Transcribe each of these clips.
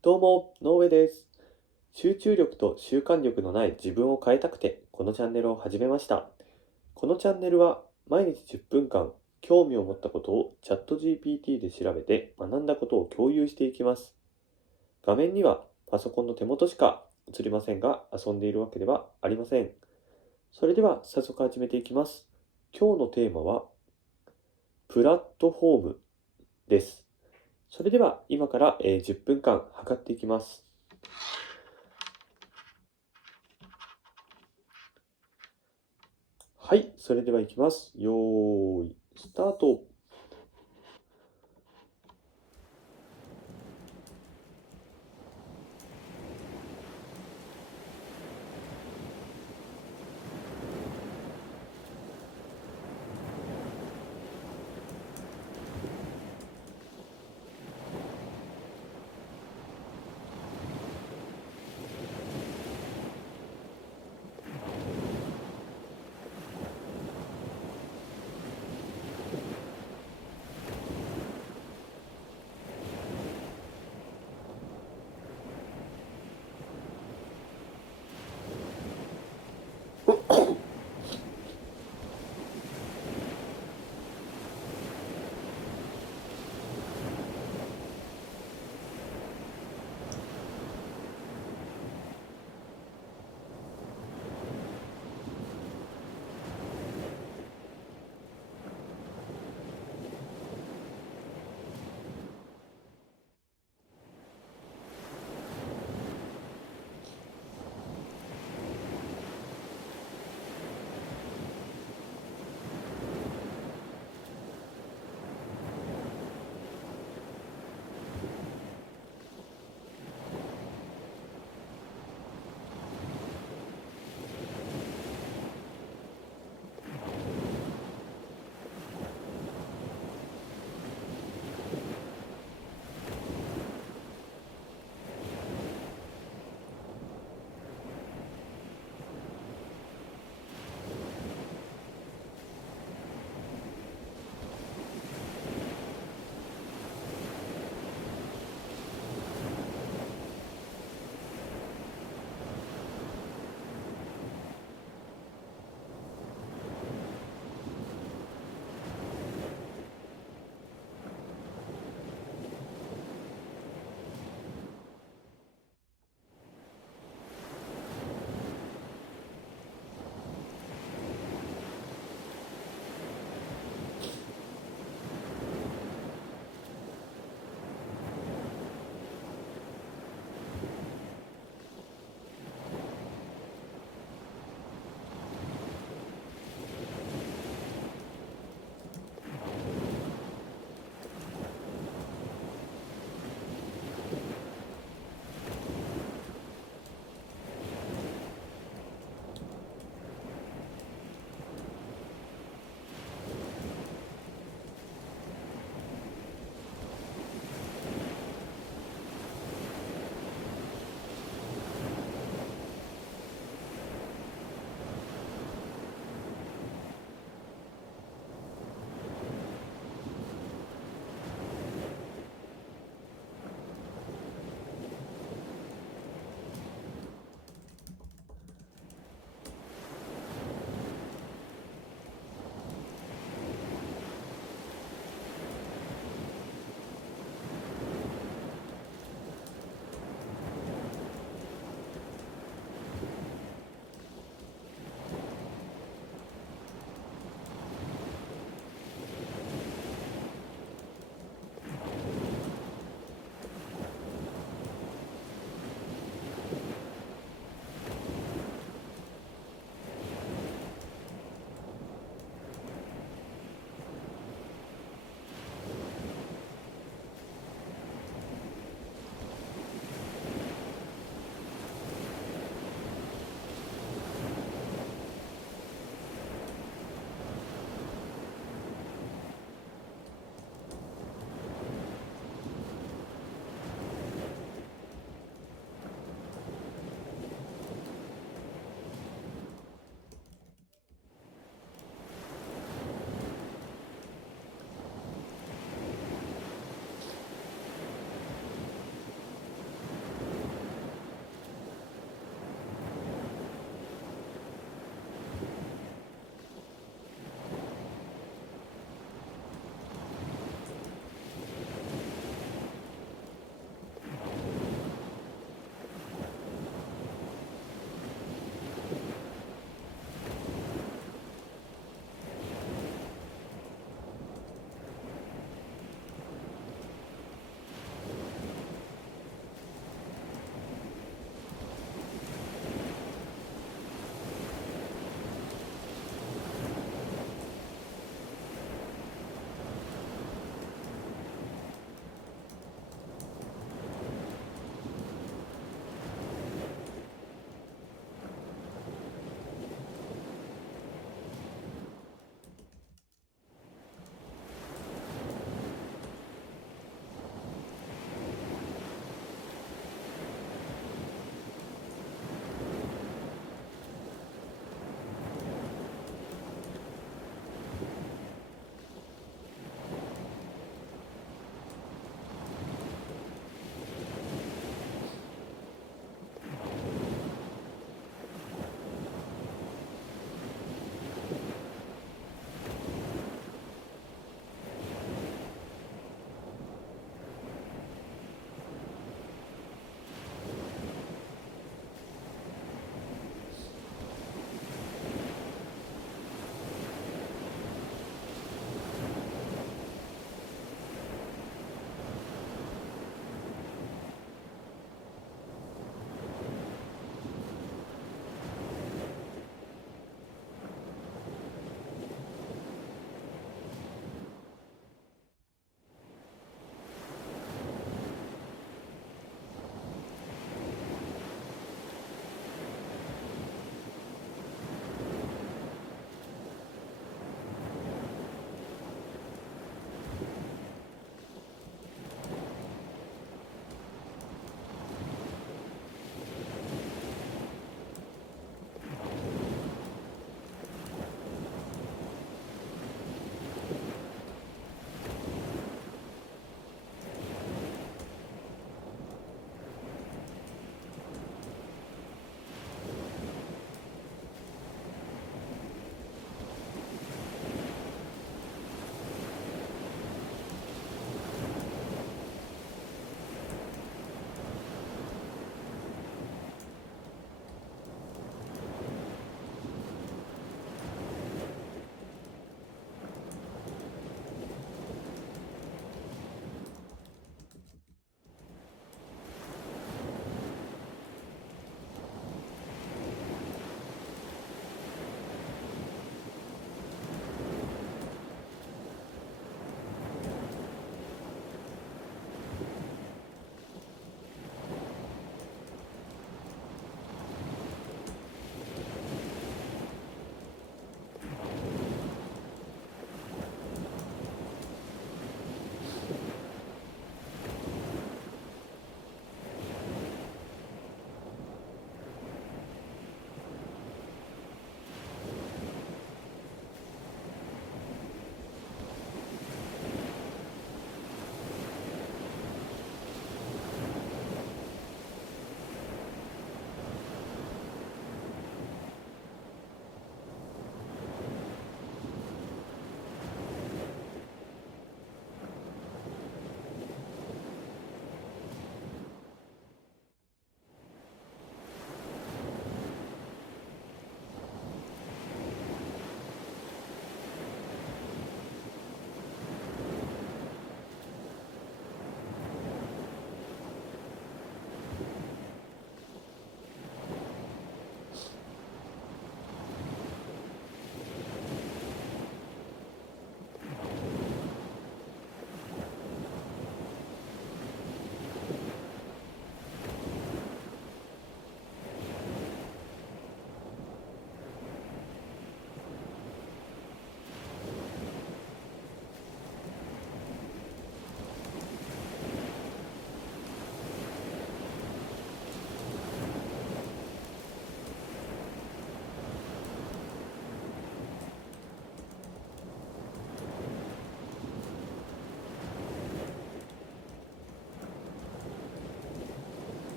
どうも、ノーウェイです。集中力と習慣力のない自分を変えたくて、このチャンネルを始めました。このチャンネルは、毎日10分間、興味を持ったことをチャット GPT で調べて学んだことを共有していきます。画面にはパソコンの手元しか映りませんが、遊んでいるわけではありません。それでは早速始めていきます。今日のテーマは、プラットフォームです。それでは今から、10分間測っていきます。はい、それではいきます。よーい、スタート。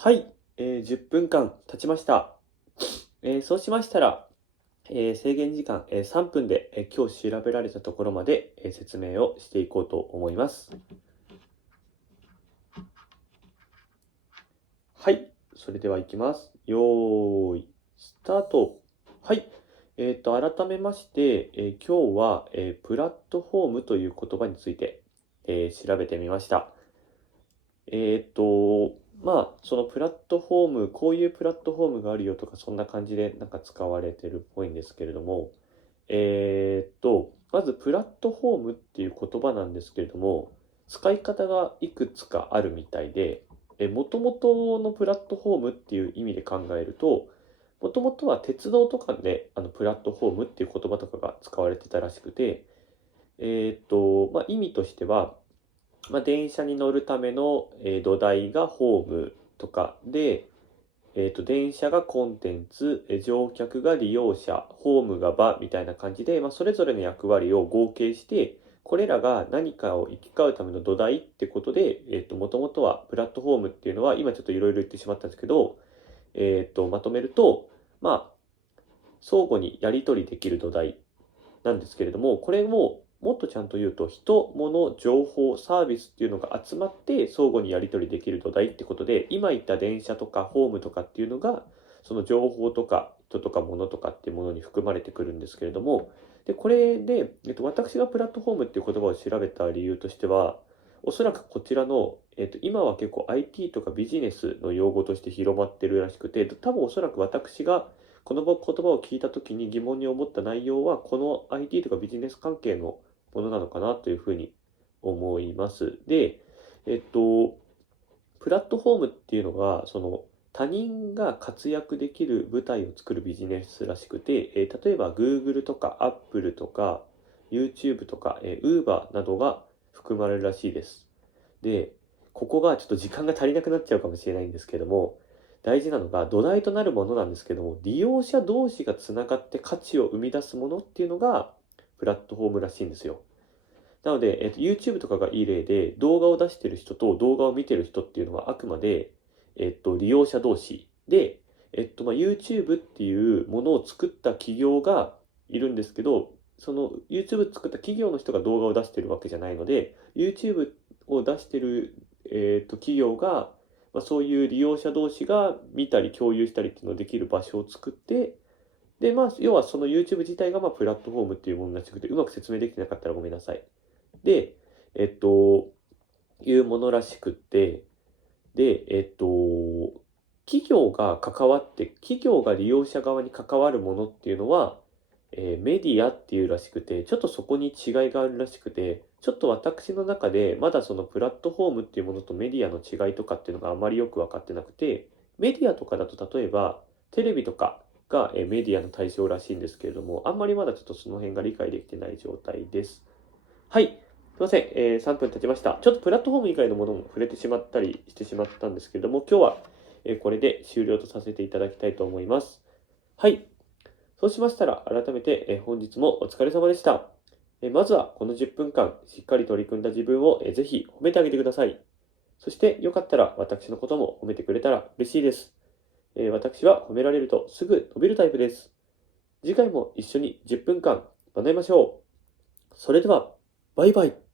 はい、10分間経ちました。そうしましたら、制限時間、3分で、今日調べられたところまで、説明をしていこうと思います。はい、それでは行きます。よーい、スタート。はい、改めまして、今日は、プラットフォームという言葉について、調べてみました。そのプラットフォーム、こういうプラットフォームがあるよとか、そんな感じでなんか使われてるっぽいんですけれども、まずプラットフォームっていう言葉なんですけれども、使い方がいくつかあるみたいで、もともとのプラットフォームっていう意味で考えると、もともとは鉄道とかでプラットフォームっていう言葉とかが使われてたらしくて、意味としては、電車に乗るための、土台がホームとかで、電車がコンテンツ、乗客が利用者、ホームが場みたいな感じで、それぞれの役割を合計して、これらが何かを行き交うための土台ってことで、もともとはプラットフォームっていうのは、今ちょっといろいろ言ってしまったんですけど、まとめると、相互にやり取りできる土台なんですけれども、これをもっとちゃんと言うと、人、物、情報、サービスっていうのが集まって相互にやり取りできる土台ってことで、今言った電車とかホームとかっていうのが、その情報とか人とか物とかっていうものに含まれてくるんですけれども、で、これで、私がプラットフォームっていう言葉を調べた理由としては、おそらくこちらの、今は結構 IT とかビジネスの用語として広まってるらしくて、多分おそらく私がこの言葉を聞いたときに疑問に思った内容は、この IT とかビジネス関係のものなのかなというふうに思います。で、プラットフォームっていうのが、その他人が活躍できる舞台を作るビジネスらしくて、例えば Google とか Apple とか YouTube とか、Uber などが含まれるらしいです。で、ここがちょっと時間が足りなくなっちゃうかもしれないんですけども、大事なのが土台となるものなんですけども、利用者同士がつながって価値を生み出すものっていうのがプラットフォームらしいんですよ。なので、YouTube とかがいい例で、動画を出してる人と動画を見てる人っていうのはあくまで、利用者同士で、YouTube っていうものを作った企業がいるんですけど、その YouTube 作った企業の人が動画を出してるわけじゃないので、YouTube を出してる、企業が、そういう利用者同士が見たり共有したりっていうのをできる場所を作って、で、要はその YouTube 自体がプラットフォームっていうものらしくて、うまく説明できてなかったらごめんなさい。で、いうものらしくって、で、企業が関わって、企業が利用者側に関わるものっていうのは、メディアっていうらしくて、ちょっとそこに違いがあるらしくて、ちょっと私の中で、まだそのプラットフォームっていうものとメディアの違いとかっていうのがあまりよく分かってなくて、メディアとかだと例えば、テレビとかがメディアの対象らしいんですけれども、あんまりまだちょっとその辺が理解できてない状態です。はい。すいません。3分経ちました。ちょっとプラットフォーム以外のものも触れてしまったりしてしまったんですけれども、今日は、これで終了とさせていただきたいと思います。はい。そうしましたら、改めて、本日もお疲れ様でした。まずは、この10分間、しっかり取り組んだ自分を、ぜひ褒めてあげてください。そして、よかったら、私のことも褒めてくれたら嬉しいです。私は褒められるとすぐ伸びるタイプです。次回も一緒に10分間学びましょう。それでは、バイバイ。